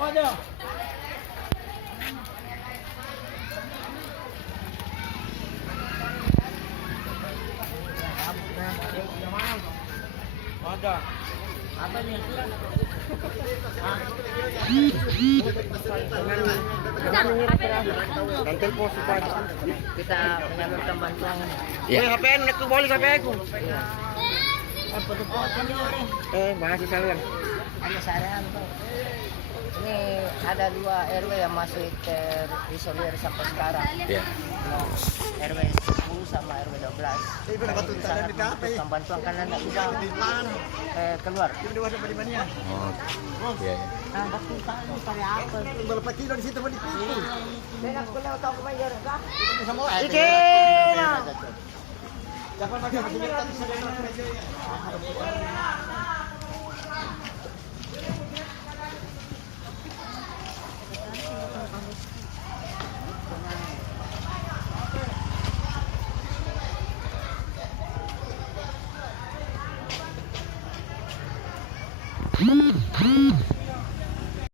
Waduh. Ada. Apa nih? Kantel po si Pak. Kita menyalurkan bantuan. Ya. HP aku boleh HP aku. Apa tuh ini orang? Masih saluran. Ada saran tuh. Ini ada 2 RW yang masih terisolir sampai sekarang. Iya. Nah, RW 10 sama RW 12. Ini sangat membutuhkan bantuan karena tidak bisa keluar. Oh. Iya. Nah, tapi tadi cari apa? Berapa kilo di situ mau dipikul? Saya aku lewat tahu kemarin enggak? Sama Ike. Jangan pakai begini tadi Hmm.